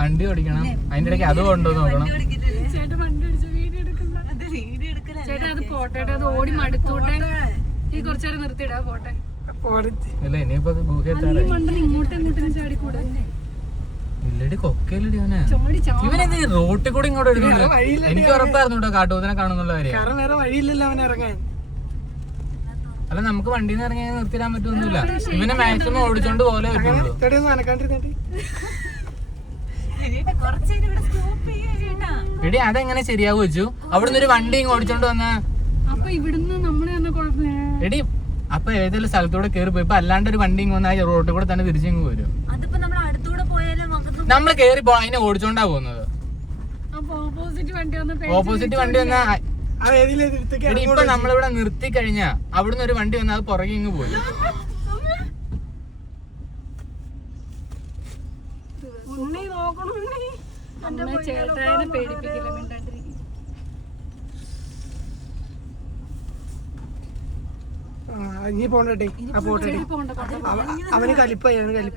വണ്ടി ഓടിക്കണം, അതിന്റെ ഇടയ്ക്ക് അത് കൊണ്ടു നോക്കണം. ചേട്ടാ വണ്ടി അടിച്ച വീഡിയോ എടുക്കണ്ട ചേട്ടാ, അത് പോട്ടെ, അത് ഓടി മടുത്തോട്ടെ. ഈ കുറച്ചേരം നിർത്തിയിടാ പോട്ടെ. ഇല്ല ഇനിയിപ്പോ മണ്ടൻ ഇങ്ങോട്ടും ചാടിക്കൂടെ? ഇല്ലടി കൊക്കയില്ലടി അവനെ. ചോടി ചാടി ഇവനെന്ത് റോട്ടിൽ കൂടി ഇങ്ങോട്ട് എടുക്കുന്നത്? എനിക്ക് ഉറപ്പായിരുന്നു കേട്ടോ കാട്ടുപോത്തിനെ കാണുന്നുള്ള കാര്യം. വേറെ വഴിയില്ലല്ലോ അവൻ ഇറങ്ങാൻ. അല്ല നമുക്ക് വണ്ടിയിൽ നിന്ന് ഇറങ്ങി നിർത്തിടാൻ പറ്റൊന്നുമില്ല. ഇവനെ മാക്സിമം ഓടിച്ചോണ്ട് പോലെ പറ്റുള്ളൂ. എടി അതെങ്ങനെ ശരിയാവും വെച്ചു? അവിടുന്ന് ഒരു വണ്ടി ഇങ്ങ് ഓടിച്ചോണ്ട് വന്ന അപ്പൊ ഇവിടുന്ന് നമ്മള് തന്നെ കുഴപ്പമില്ല. എടി അപ്പൊ ഏതെങ്കിലും സ്ഥലത്തൂടെ കേറി പോയി. ഇപ്പൊ അല്ലാണ്ട് ഒരു വണ്ടി ഇങ്ങ് വന്നാൽ റോഡിൽ കൂടെ തന്നെ തിരിച്ചിങ്ങ് വരും. നമ്മള് കേറി പോ, അതിനെ ഓടിച്ചോണ്ടാ പോകുന്നത്. അപ്പൊ ഓപ്പോസിറ്റ് വണ്ടി ഓപ്പോസിറ്റ് വണ്ടി വന്നാ എടി ഇപ്പൊ നമ്മളിവിടെ നിർത്തി കഴിഞ്ഞാ അവിടുന്ന് ഒരു വണ്ടി വന്നാൽ അത് പുറകെ ഇങ്ങ് പോയി. ചേട്ടാനെ പേടിപ്പിക്കില്ല, മിണ്ടാണ്ടിരിക്കും. ഇനി പോണ്ടേ? പോട്ടെ, അവന് കലിപ്പായി.